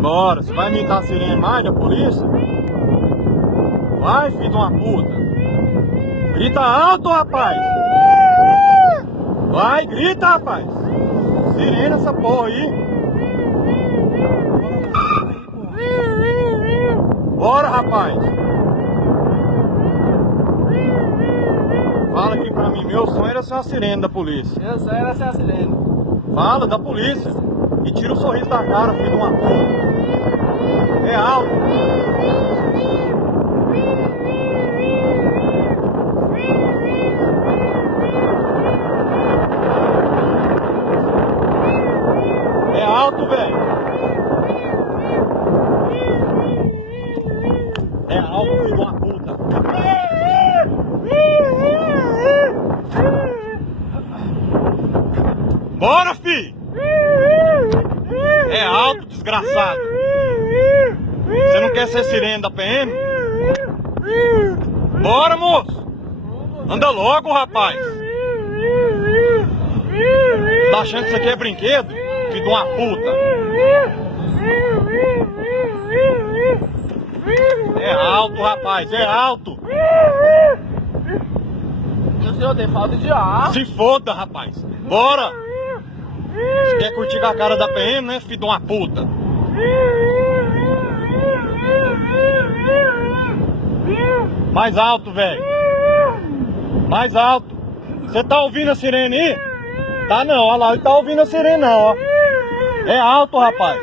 Bora, você vai imitar a sirene mais da polícia? Vai, filho de uma puta. Grita alto, rapaz. Vai, grita, rapaz. Sirene essa porra aí. Bora, rapaz. Fala aqui pra mim, meu sonho era ser uma sirene da polícia. Meu sonho era ser a sirene. Fala, da polícia. E tira o sorriso da cara, filho de uma porra. É alto. É alto, velho. É alto, filho de uma puta. Bora, fi! É alto, desgraçado. Você não quer ser sirene da PM? Bora, moço! Anda logo, rapaz! Tá achando que isso aqui é brinquedo? Filho de uma puta! É alto, rapaz, é alto! O senhor tem falta de ar. Se foda, rapaz! Bora! Você quer curtir com a cara da PM, né, filho de uma puta? Mais alto, velho! Mais alto! Você tá ouvindo a sirene aí? Tá não, olha lá, ele tá ouvindo a sirene não, ó. É alto, rapaz!